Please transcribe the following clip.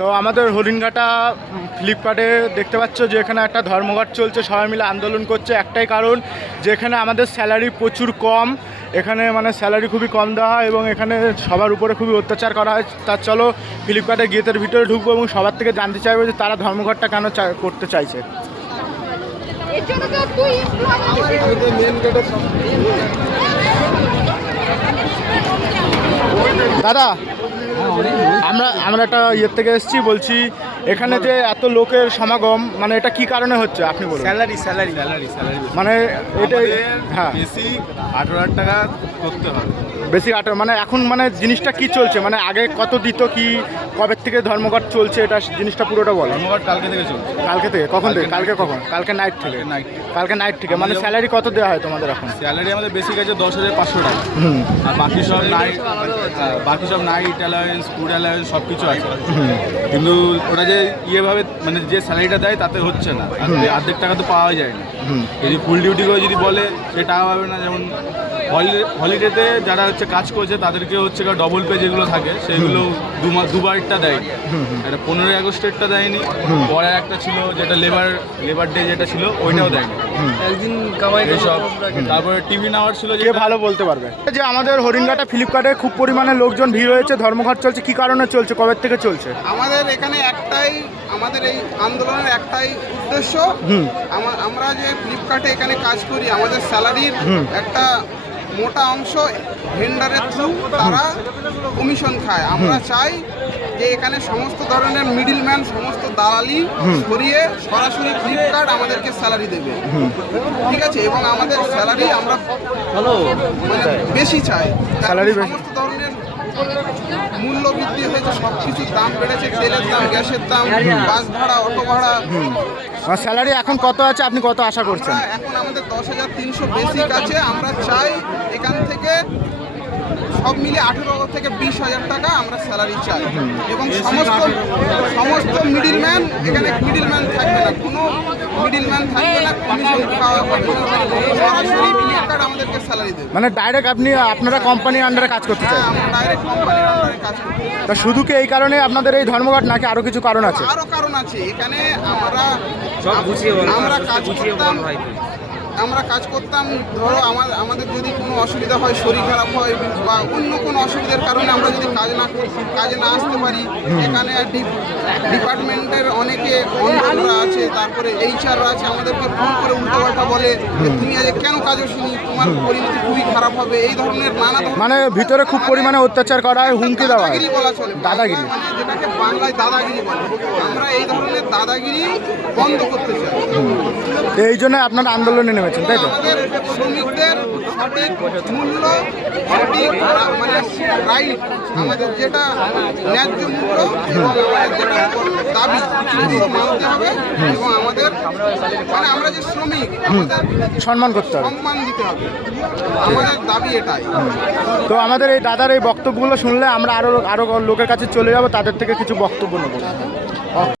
তো আমাদের হরিণঘাটা ফ্লিপকার্টে দেখতে পাচ্ছ যে এখানে একটা ধর্মঘট চলছে, সবাই মিলে আন্দোলন করছে। একটাই কারণ যে এখানে আমাদের স্যালারি প্রচুর কম, এখানে মানে স্যালারি খুবই কম দেওয়া হয় এবং এখানে সবার উপরে খুবই অত্যাচার করা হয়। তার চলো ফ্লিপকার্টে গেটের ভিতরে ঢুকবো এবং সবার থেকে জানতে চাইবো যে তারা ধর্মঘটটা কেন করতে চাইছে। দাদা, আমরা একটা ইয়ের থেকে এসেছি, বলছি এখানে যে এত লোকের সমাগম মানে এটা কি কারণে হচ্ছে আপনি বলুন। স্যালারি মানে এটা হ্যাঁ বেশি 18,000 টাকা করতে হবে। বেশি 18 মানে এখন মানে জিনিসটা কি চলছে, মানে আগে কত দিত, কি কবে থেকে ধর্মঘট চলছে, এটা জিনিসটা পুরোটা বলো। ধর্মঘট কালকে থেকে চলছে। কালকে থেকে কখন থেকে? কালকে কখন? কালকে নাইট থেকে। কালকে নাইট থেকে মানে স্যালারি কত দেওয়া হয় তোমাদের এখন? স্যালারি আমাদের বেসিক আছে 10,500 টাকা। আর বাকি সব নাইট অ্যালাউন্স, ফুড অ্যালাউন্স সব কিছু আছে। কিন্তু ওটা যে ইয়েভাবে মানে যে স্যালারিটা দেয় তাতে হচ্ছে না, অর্ধেক টাকা তো পাওয়া যায় না। যদি ফুল ডিউটি করে যদি বলে সে টাকা পাবে না। যেমন হলিডেতে যারা হচ্ছে কাজ করছে তাদেরকে হচ্ছে ডবল পে যেগুলো থাকে সেগুলো দুবারটা দেয়। এটা 15ই আগস্টেরটা দেয়নি, পরে একটা ছিল যেটা লেবার ডে যেটা ছিল ওইটাও দেয়নি। একদিন কামাই সব। তারপরে টিভি নেওয়ার ছিল যে ভালো বলতে পারবে যে আমাদের হরিণঘাটা ফ্লিপকার্টে খুব পরিমাণে লোকজন ভিড় হয়েছে, ধর্মঘট চলছে, কি কারণে চলছে, কবে থেকে চলছে? আমাদের এখানে একটাই, আমাদের এই আন্দোলনের একটাই উদ্দেশ্য, আমরা যে ফ্লিপকার্টে এখানে কাজ করি আমাদের স্যালারির একটা মোটা অংশ ভেন্ডারের থ্রু তারা কমিশন খায়। আমরা চাই যে এখানে সমস্ত ধরনের মিডলম্যান, সমস্ত দালালি সরিয়ে সরাসরি ফ্লিপকার্ট আমাদেরকে স্যালারি দেবে, ঠিক আছে? এবং আমাদের স্যালারি আমরা বেশি চাই। স্যালারি সমস্ত ধরনের মূল্য বৃদ্ধি হয়েছে, সব কিছুর দাম বেড়েছে, তেলের দাম, গ্যাসের দাম, বাস ভাড়া, অটো ভাড়া। স্যালারি এখন কত আছে, আপনি কত আশা করছেন? এখন আমাদের 10,300 বেসিক আছে। আমরা চাই এখান থেকে সব মিলে 18 থেকে 20,000 টাকা আমরা স্যালারি চাই। এবং সমস্ত মিডিলম্যান, এখানে মিডিলম্যান থাকবে না, কোনো মিডিলম্যান থাকবে না, কমিশন খাওয়া হবে, সরাসরি ফ্লিপকার্ট আমাদেরকে স্যালারি দেবে। মানে ডাইরেক্ট আপনারা কোম্পানির আন্ডারে কাজ করতে চান? আমরা ডাইরেক্ট কোম্পানির আন্ডারে কাজ করি। তা শুধু কি এই কারণে আপনাদের এই ধর্মঘট, নাকি আরো কিছু কারণ আছে? আরো কারণ আছে। এখানে আমরা কাজ করতাম, ধরো আমাদের যদি কোনো অসুবিধা হয়, শরীর খারাপ হয় বা অন্য কোনো অসুবিধার কারণে আমরা যদি কাজে না আসতে পারি, এখানে ডিপার্টমেন্টের অনেকে অন্যরা আছে, তারপরে এইচআররা আছে, আমাদেরকে ফোন করে উল্টোপাল্টা বলে যে তুমি আজ কেন কাজ আসনি, তোমার পরিণতি খুবই খারাপ হবে, এই ধরনের নানা ধরনের মানে ভিতরে খুব পরিমাণে অত্যাচার করা হয়, হুমকি দেওয়া হয়, দাদাগিরি বলা চলে। দাদাগিরি, যেটাকে বাংলায় দাদাগিরি বলে। আমরা এই ধরনের দাদাগিরি বন্ধ করতে চাই। এই জন্য আপনারা আন্দোলনে নেমেছেন, তাই তো? আমাদের শ্রমিকদের সঠিক মূল্য, সঠিক মানে রাইট, আমাদের যেটা ন্যায্য মূল্য এবং আমাদের যেটা দাবি সেগুলো মানতে হবে। এবং আমাদের মানে আমরা যে শ্রমিক, আমাদের সম্মান করতে হবে, সম্মান দিতে হবে, আমাদের দাবি এটাই। তো আমাদের এই দাদার এই বক্তব্যগুলো শুনলে আমরা আরো লোকের কাছে চলে যাব, তাদের থেকে কিছু বক্তব্য নেব।